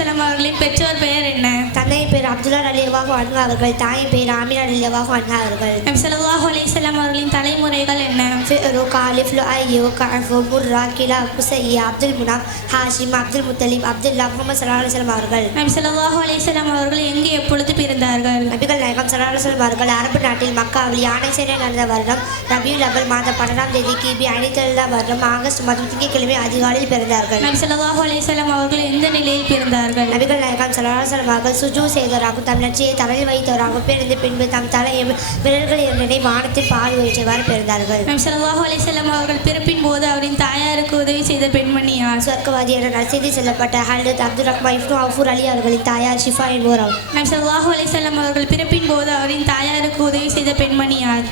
அலைஹிஸ்ஸலாம் அவர்களின் பெற்றோர் பெயர் என்ன? தந்தையின் பேர் அப்துல்லா ரலியல்லாஹு அன்ஹு அவர்கள், தாயின் பேர் ஆமினா ரலியல்லாஹு அன்ஹா அவர்கள். நபி ஸல்லல்லாஹு அலைஹி வஸல்லம் அவர்களின் தலைமுறைகள் என்ன? ஃபிரு, காலிஃப், லுஐ, கஅஃப், முர்ரா, கிலாப், குஸை, அப்துல் முனாப், ஹாஷிம், அப்துல் முத்தலிப், அப்துல்லா, முஹம்மது ஸல்லல்லாஹு அலைஹி வஸல்லம் அவர்கள். நபி ஸல்லல்லாஹு அலைஹி வஸல்லம் அவர்கள் எங்கு எப்பொழுது பிறந்தார்கள்? நபிகள் நாயகம் ஸல்லல்லாஹு அலைஹி வஸல்லம் அவர்கள் அரபு நாட்டில் மக்காவில் யானை சேனை நடந்த வருடம் ரபியுல் அவல் மாதம் 12ஆம் தேதி கிபி 500 வருடம் ஆகஸ்ட் மாதம் திங்கட்கிழமை அதிகாலையில் பிறந்தார்கள். நபி ஸல்லல்லாஹு அலைஹி வஸல்லம் அவர்கள் எந்த நிலையில் பிறந்தார்கள்? நபிகள் நாயகம் ஸல்லல்லாஹு அலைஹி வஸல்லம் அவர்கள் சுஜூ செய்தவராகவும் தம் நெற்றியை தலையில் வைத்தவராகவும் பிறந்து பின்பு தம் தலையை விரல்கள் இரண்டினை வானத்தில் பால் உயர்த்தியவாறு பிறந்தார்கள். நபி ஸல்லல்லாஹு அலைஹி வஸல்லம் அவர்கள் பிறப்பின் போது அவரின் தாயாருக்கு உதவி செய்த பெண்மணி யார்? சொர்க்கவாதி என நற்செய்தி சொல்லப்பட்ட ஹல்ரத் அப்துல் ரஹ்மான் இப்னு அஃபூர் அலி அவர்களின் தாயார் ஷிஃபா என்பவர். நபி ஸல்லல்லாஹு அலைஹி வஸல்லம் அவர்கள் பிறப்பின் போது அவரின் தாயாருக்கு உதவி செய்த பெண்மணி யார்?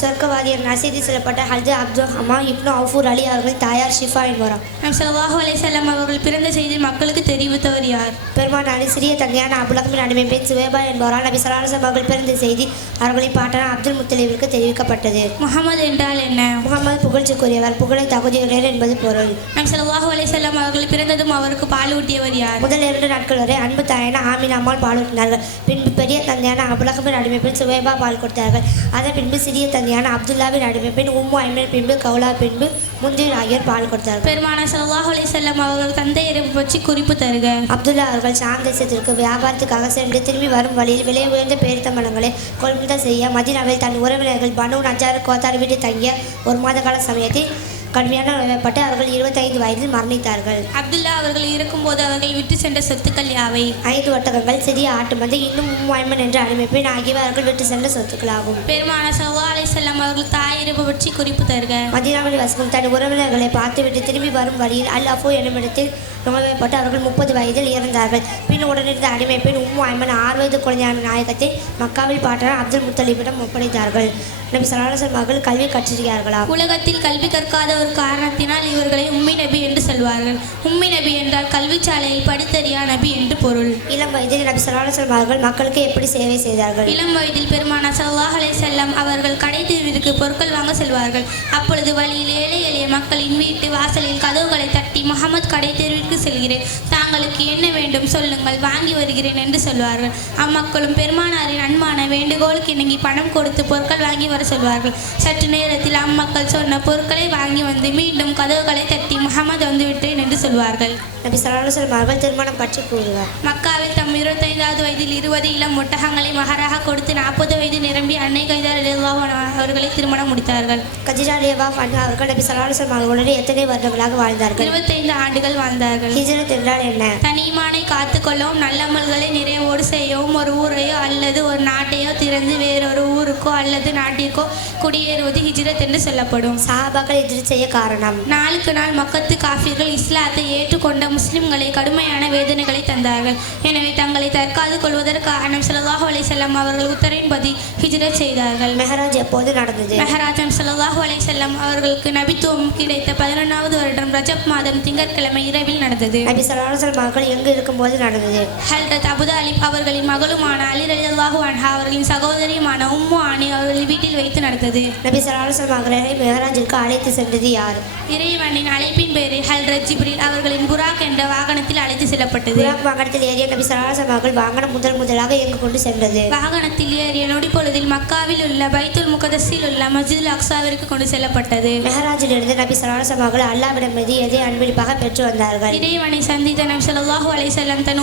சொர்க்கவாதி என நற்செய்தி சொல்லப்பட்ட ஹல்ரத் அப்துல் ரஹ்மான் இப்னு அஃபூர் அலி அவர்களின் தாயார் ஷிஃபா என்பவர். நபி ஸல்லல்லாஹு அலைஹி வஸல்லம் அவர்கள் பிறந்த செய்தி மக்களுக்கு தெரிவித்தவர் யார்? பெருமானாரின் சிறிய தந்தையான அபுலகமின் அடிமை பெண் சுவேபா என்பவரால் நபி ஸல்லல்லாஹு அலைஹி வஸல்லம் அவர்கள் பிறந்த செய்தி அவர்களின் பாட்டனார் அப்துல் முத்தலிபிற்கு தெரிவிக்கப்பட்டது. முஹம்மது என்றால் என்ன? முகமது புகழ்ச்சிக்குரியவர், புகழை தகுதியுடையவர் என்பது பொருள். நபி ஸல்லல்லாஹு அலைஹி வஸல்லம் அவர்கள் பிறந்ததும் அவருக்கு பால் ஊட்டியவர் யார்? முதல் 2 நாட்கள் வரை அன்பு தாயான ஆமினா அம்மாள் பால் ஊட்டினார்கள். பின்பு பெரிய தந்தையான அபுலகமின் அடிமை பெண் சுவேபா பால் கொடுத்தார்கள். அதன் பின்பு சிறிய தந்தையான அப்துல்லாவின் அடிமை பெண் உம்மு ஐமன், பின்பு கவுலா, பின்பு முந்திர் ஆகியோர் பால் கொடுத்தார்கள். பெருமானார் ஸல்லல்லாஹு அலைஹி வஸல்லம் அவர்கள் தந்தையரை பற்றி குறிப்பு தருக. அப்துல்லா அவர்கள் ஷாம் தேசத்திற்கு வியாபாரத்துக்காக சென்று திரும்பி வரும் வழியில் விலை உயர்ந்த பேரித்தம்பழங்களை கொள்முதல் செய்ய மதீனாவில் தன் உறவினர்கள் பனு நஜார் கோத்தார் வீட்டில் தங்கிய 1 மாத கால சமயத்தில் கடுமையான நோய்வாய்ப்பட்டு அவர்கள் 25 வயதில் மரணித்தார்கள். அப்துல்லா அவர்கள் இருக்கும்போது அவர்கள் விட்டு சென்ற சொத்துக்கள் யாவை? 5 ஒட்டகங்கள், சிறிய ஆட்டு மந்தை, இன்னும் உம்மு ஐமன் என்ற அடிமை பெண் ஆகியவை அவர்கள் விட்டு சென்ற சொத்துக்களாகும். பெருமானார் ஸல்லல்லாஹு அலைஹி வஸல்லம் அவர்கள் தாயிரவு பற்றி குறிப்பு தருக. மதீனாவில் வசிக்கும் தன் உறவினர்களை பார்த்துவிட்டு திரும்பி வரும் வழியில் அல் அஃபு என்னும் இடத்தில் நோய்வாய்ப்பட்டு அவர்கள் 30 வயதில் இறந்தார்கள். பின் உடனிருந்த அடிமை பெண் உம்மு ஐமன் 6 வயது குழந்தையான நாயகத்தை மக்காவில் பாட்டனார் அப்துல் முத்தலிபிடம் ஒப்படைத்தார்கள். நபி ஸல்லல்லாஹு அலைஹி வஸல்லம் அவர்கள் கல்வி கற்றிருக்கிறார்களா? உலகத்தில் கல்வி கற்காத ஒரு காரணத்தினால் இவர்களை உம்மி நபி என்று சொல்வார்கள். உம்மி நபி என்றால் கல்விச்சாலையில் படித்தறியா நபி என்று பொருள். இளம் வயதில் நபி ஸல்லல்லாஹு அலைஹி வஸல்லம் அவர்கள் மக்களுக்கு எப்படி சேவை செய்தார்கள்? இளம் வயதில் பெருமானார் ஸல்லல்லாஹு அலைஹி வஸல்லம் அவர்கள் கடை தெருவிற்கு பொருட்கள் வாங்க செல்வார்கள். அப்பொழுது வழியில் ஏழை எளிய மக்களின் வீட்டு வாசலில் கதவுகளை தட்டி முஹம்மது கடை தெருவிற்கு செல்கிறேன், தாங்களுக்கு என்ன வேண்டும் சொல்லுங்கள், வாங்கி வருகிறேன் என்று சொல்வார்கள். அம்மக்களும் பெருமானாரின் அன்பான வேண்டுகோளுக்கு இணங்கி பணம் கொடுத்து பொருட்கள் வாங்கி வர சொல்வார்கள். சற்று நேரத்தில் அம்மக்கள் சொன்ன பொருட்களை வாங்கி வந்து மீண்டும் கதவுகளை தட்டி முஹம்மது வந்து விட்டேன் என்று சொல்வார்கள். நபி ஸல்லல்லாஹு அலைஹி வஸல்லம் அவர்கள் திருமணம் பற்றி கூறுவார். மக்காவில் தம் 25வது வயதில் 20 இளம் ஒட்டகங்களை மகராக கொடுத்து 40 வயது நிரம்பி அன்னை கதீஜா ரலியல்லாஹு அன்ஹா அவர்களை திருமணம் முடித்தார்கள். கதீஜா ரலியல்லாஹு அன்ஹா அவர்கள் நபி ஸல்லல்லாஹு அலைஹி வஸல்லம் அவர்களுடன் எத்தனை வருடங்களாக வாழ்ந்தார்கள்? 25 ஆண்டுகள் வாழ்ந்தார்கள். ஹிஜ்ரத் என்றால் என்ன? தன் ஈமானை காத்துக்கொள்ளவும் நல்லமல்களை நிறைவோடு செய்யவும் ஒரு ஊரையோ அல்லது ஒரு நாட்டையோ திறந்து வேறொரு ஊருக்கோ அல்லது நாட்டிற்கோ குடியேறுவது ஹிஜ்ரத் என்று சொல்லப்படும். சஹாபாக்கள் ஹிஜ்ரத் செய்ய காரணம்? நாளுக்கு நாள் மக்கத்து காஃபிர்கள் இஸ்லாத்தை ஏற்றுக்கொண்ட முஸ்லிம்களை கடுமையான வேதனைகளை தந்தார்கள். எனவே தங்களை தற்காத்து கொள்வதற்காக நபி ஸல்லல்லாஹு அலைஹி வஸல்லம் அவர்கள் உத்தரவின்படி ஹிஜ்ரத் செய்தார்கள். மெஹராஜ் எப்போது நடந்தது? மெஹராஜ் நபி ஸல்லல்லாஹு அலைஹி வஸல்லம் அவர்களுக்கு நபித்துவம் கிடைத்த 11வது வருடம் ரஜப் மாதம் திங்கட்கிழமை இரவில் நடந்தது. நபி ஸல்லல்லாஹு அலைஹி வஸல்லம் அவர்கள் எங்கு இருக்கும்போது நடந்தது? ஹல்ரத் அபூ தாலிப் அவர்களின் மகளுமான அலி ரலியல்லாஹு அன்ஹா அவர்களின் சகோதரியுமான உம்மு ஆனி அவர்களின் வீட்டில் வைத்து நடந்தது. நபி ஸல்லல்லாஹு அலைஹி வஸல்லம் அவர்களை மெஹராஜிற்கு அழைத்து சென்றது யார்? இறைவனின் அழைப்பின் பேரில் ஹல்ரத் ஜிப்ரீல் அவர்களின் புராக் என்ற வாகனத்தில் அழைத்து செல்லப்பட்டது. புராக் வாகனத்தில் ஏறிய நபி ஸல்லல்லாஹு அலைஹி வஸல்லம் அவர்கள் வாகனம் முதலாக எங்கு கொண்டு சென்றது? வாகனத்தில் ஏறிய நொடி பொழுதில் மக்காவில் உள்ள பைத்துல் முகதஸில் உள்ள மஸ்ஜிதுல் அக்ஸாவிற்கு கொண்டு செல்லப்பட்டது. மெஹராஜிலிருந்து நபி ஸல்லல்லாஹு அலைஹி வஸல்லம் அவர்கள் அல்லாஹ்விடமிருந்து எதை அன்பளிப்பாக பெற்று வந்தார்கள்? இறைவனை சந்தித்த நபி ஸல்லல்லாஹு அலைஹி வஸல்லம் தன்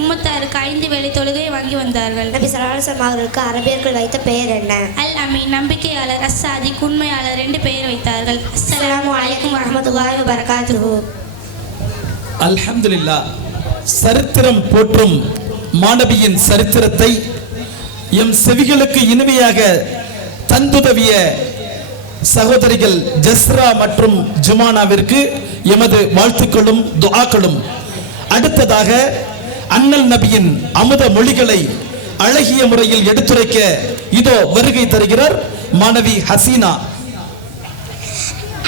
உம்மத்தாருக்கு 5 வேளை தொழுகையை வாங்கி வந்தார்கள். நபி ஸல்லல்லாஹு அலைஹி வஸல்லம் அவர்களுக்கு அரபியர்கள் வைத்த பெயர் என்ன? அல் அமீன் நம்பிக்கையாளர், அஸ்ஸாதிக் உண்மையாளர் என்று பெயர் வைத்தார்கள். அஸ்ஸலாமு அலைக்கும் வரஹ்மத்துல்லாஹி வபரகாத்துஹு. அல்ஹம்துலில்லாஹ். சரித்திரம் போற்றும் மாணவியின் சரித்திரத்தை எம் செவிகளுக்கு இனிமையாக தந்துதவிய சகோதரிகள் ஜஸ்ரா மற்றும் ஜுமானாவிற்கு எமது வாழ்த்துக்களும் துஆக்களும். அடுத்ததாக அண்ணல் நபியின் அமுத மொழிகளை அழகிய முறையில் எடுத்துரைக்க இதோ வருகை தருகிறார் மாணவி ஹசீனா.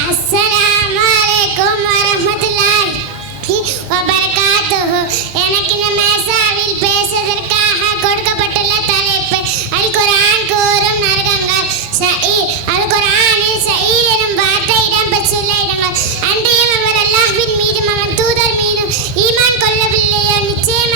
அஸ்ஸலாமு அலைக்கும் வரஹ்மத்துல்லாஹி வபரகாத்துஹு. எனக்கு இந்த மேசாவில் பேசுவதற்காக கொடுக்கப்பட்டுள்ள தலைப்பு அல் குர்ஆன் கூறும் நரகங்கள். அல் குர்ஆனில் ஸஈர் எனும் வார்த்தை இடம்பெற்றுள்ள இடங்கள். அன்றையும் அவர் அல்லாஹ்வின் மீதும் அவன் தூதர் மீதும் ஈமான் கொள்ளவில்லையோ நிச்சயம்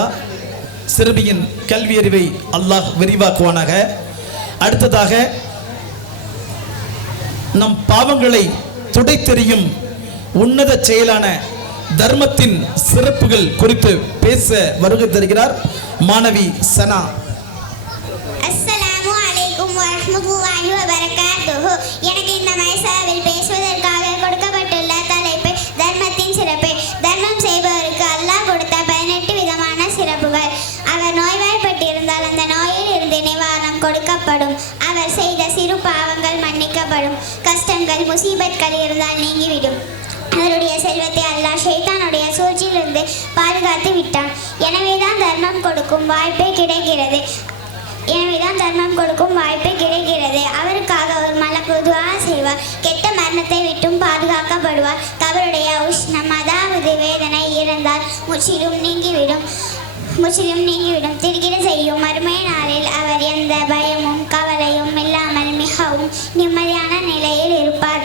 அல்ஹம்துலில்லா, சிறுமியின் கல்வி அறிவை அல்லாஹ் விரிவாக்குவானாக. அடுத்ததாக நம் பாவங்களை துடைத்தெறியும் உன்னத செயலான தர்மத்தின் சிறப்புகள் குறித்து பேச வருகை தருகிறார் மாணவி சனா. அஸ்ஸலாமு அலைக்கும் வரஹ்மத்துல்லாஹி வபரகாத்துஹு. எனக்கு இந்த மைசாவில் பேசுவதற்காக கொடுக்கப்பட்டுள்ள தலைப்பு தர்மத்தின் சிறப்பு. தர்மம் செய்பவருக்கு அல்லாஹ் கொடுத்த 18 விதமான சிறப்புகள். அவர் நோய்வாய்ப்பட்டிருந்தால் அந்த நோயில் இருந்து நிவாரணம் கொடுக்கப்படும். அவர் செய்த சிறு பாவங்கள் மன்னிக்கப்படும். கஷ்டங்கள் முசீபத்கள் இருந்தால் நீங்கிவிடும். அவருடைய செல்வத்தை அல்லாஹ் ஷைத்தானுடைய சூழ்ச்சியிலிருந்து பாதுகாத்து விட்டான். எனவேதான் தர்மம் கொடுக்கும் வாய்ப்பே கிடைக்கிறது. அவருக்காக ஒரு மலக்கு துஆ செய்வார். கெட்ட மரணத்தை விட்டும் பாதுகாக்கப்படுவார். கபருடைய உஷ்ணம், அதாவது வேதனை இருந்தால் முற்றிலும் நீங்கிவிடும். திருகிட செய்யும் மறுமை நாளில் அவர் எந்த பயமும் கவலையும் இல்லாமல் மிகவும் நிம்மதியான நிலையில் இருப்பார்.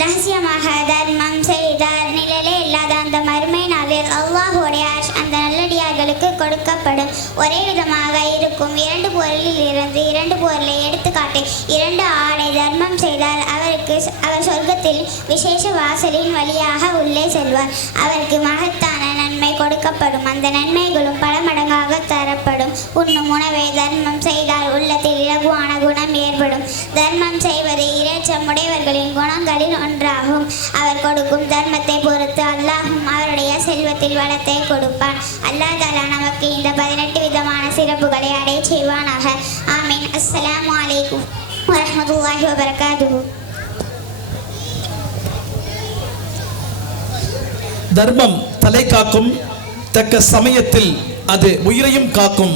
ரகசியமாக தர்மம் செய்தார் நிழலே இல்லாத அந்த மறுமை நாளில் அல்லாஹுடைய அந்த நல்லடியார்களுக்கு கொடுக்கப்படும். ஒரே விதமாக இருக்கும் 2 பொருளில் இருந்து 2 பொருளை எடுத்துக்காட்டு. 2 ஆடை. தர்மம் செய்தால் அவர் சொர்க்கத்தில் விசேஷ வாசலின் வழியாக உள்ளே செல்வார். அவருக்கு மகத்தான நன்மை கொடுக்கப்படும். அந்த நன்மைகளும் பல மடங்காக தரப்படும். உண்ணும் உணவை தர்மம் செய்தால் உள்ளத்தில் இலகுவான குணம் ஏற்படும். தர்மம் செய்வது இறைச்சம் உடையவர்களின் குணங்களில் ஒன்றாகும். அவர் கொடுக்கும் தர்மத்தை பொறுத்து அல்லாஹும் அவருடைய செல்வத்தில் வளத்தை கொடுப்பான். அல்லாஹ் தஆலா நமக்கு இந்த 18 விதமான சிறப்புகளை அடைய செய்வானாக. ஆமீன். அஸ்ஸலாமு அலைக்கும் வரஹ்மத்துல்லாஹி வபரகாத்துஹு. தர்மம் தலை காக்கும், தக்க சமயத்தில் அது உயிரையும் காக்கும்.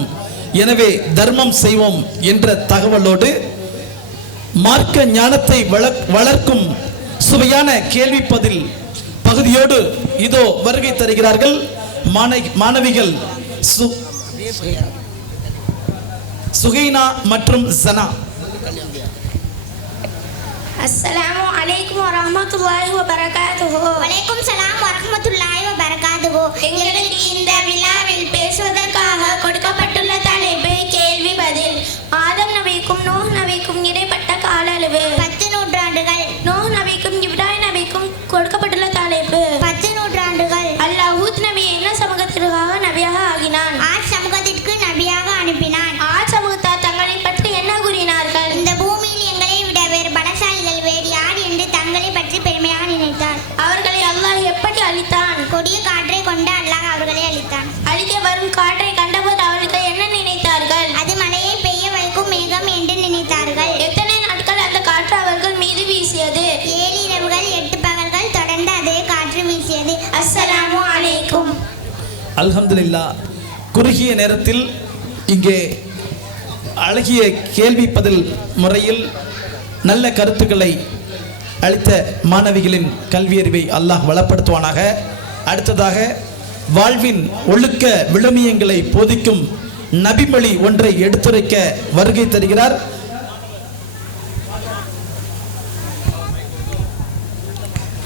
எனவே தர்மம் செய்வோம் என்ற தகவலோடு மார்க்க ஞானத்தை வளர்க்கும் சுவையான கேள்வி பதில் பகுதியோடு இதோ வருகை தருகிறார்கள் மாணவிகள் சுகைனா மற்றும் சனா. அஸ்ஸலாமு அலைக்கும் வரஹ்மத்துல்லாஹி வபரகாத்துஹு. வலைக்கும் சலாம் வரஹ்மத்துல்லாஹி வபரகாத்துஹு. எங்களுக்கு இந்த விழாவில் பேசுவதற்காக கொடுக்கப்பட்டுள்ள தலைப்பு கேள்வி பதில். ஆதம் நபிக்கும் நூஹ் நபிக்கும் இடைப்பட்ட கால அளவு 10 நூற்றாண்டுகள். நூஹ் நபிக்கும் இப்ராஹிம் நபிக்கும் கொடுக்கப்பட்டுள்ள தலைப்பு 10 நூற்றாண்டுகள். அல்லாஹ் ஹூத் நபியை என்ன சமூகத்திற்காக நபியாக ஆகினான்? ஆத் சமூகத்திற்கு நபியாக அனுப்பினான். ஆத் சமூகத்தார் தங்களை பற்றி என்ன கூறினார்கள்? இந்த பூமியில் எங்களை விட வேறு பலசாலிகள் வேறு யார் என்று தங்களை பற்றி பெருமையாக நினைத்தார். அவர்களை அல்லாஹ் எப்படி அழித்தான்? கொடிய காற்றை கொண்டு அல்லாஹ் அவர்களை அழித்தான். அழிக்க வரும் காற்றை கண்டபோது அவர்கள் என்ன நினைத்தார்கள்? அது மழையை பெய்ய வைக்கும் மேகம் என்று நினைத்தார்கள். எத்தனை நாட்கள் அந்த காற்று அவர்கள் மீது வீசியது? 7 இரவுகள் 8 பகல்கள் தொடர்ந்து அதே காற்று வீசியது. அஸ்ஸலாமு அலைக்கும். அல்ஹம்துலில்லா. குறுகிய நேரத்தில் இங்கே அழகிய கேள்வி பதில் முறையில் நல்ல கருத்துக்களை அளித்த மாணவிகளின் கல்வியறிவை அல்லாஹ் வளப்படுத்துவானாக. அடுத்ததாக வாழ்வின் ஒழுக்க விழுமியங்களை போதிக்கும் நபிமொழி ஒன்றை எடுத்துரைக்க வருகை தருகிறார்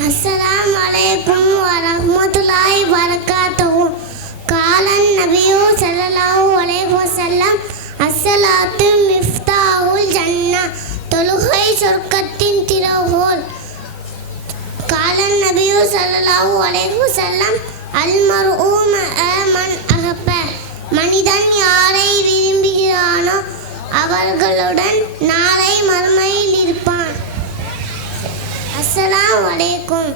அஸ்ஸலாமு அலைக்கும் வரஹ்மத்துல்லாஹி வபரகாத்துஹு. காலன் நபியு ஸல்லல்லாஹு அலைஹி வஸல்லம் அஸ்ஸலாத்து மிஃப்தாஹுல் ஜன்னா. தொழுகை சொர்க்கத்தின் திறவுகோல். காலன் நபியு ஸல்லல்லாஹு அலைஹி வஸல்லம் அல் மர்உ மன் அஹப்ப. மனிதன் யாரை விரும்புகிறானோ அவர்களுடன் நாளை மறுமையில் இருப்பான். அஸ்ஸலாமு அலைக்கும்.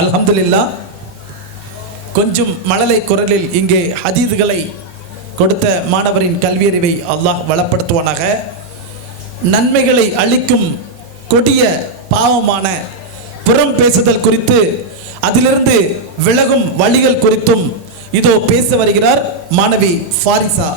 அல்ஹம்துலில்லா. கொஞ்சம் மழலை குரலில் இங்கே ஹதீதுகளை கொடுத்த மாணவரின் கல்வியறிவை அல்லாஹ் வளப்படுத்துவானாக. நன்மைகளை அளிக்கும் கொடிய பாவமான புறம் பேசுதல் குறித்து அதிலிருந்து விலகும் வழிகள் குறித்தும் இதோ பேச வருகிறார் மாணவி ஃபாரிசா.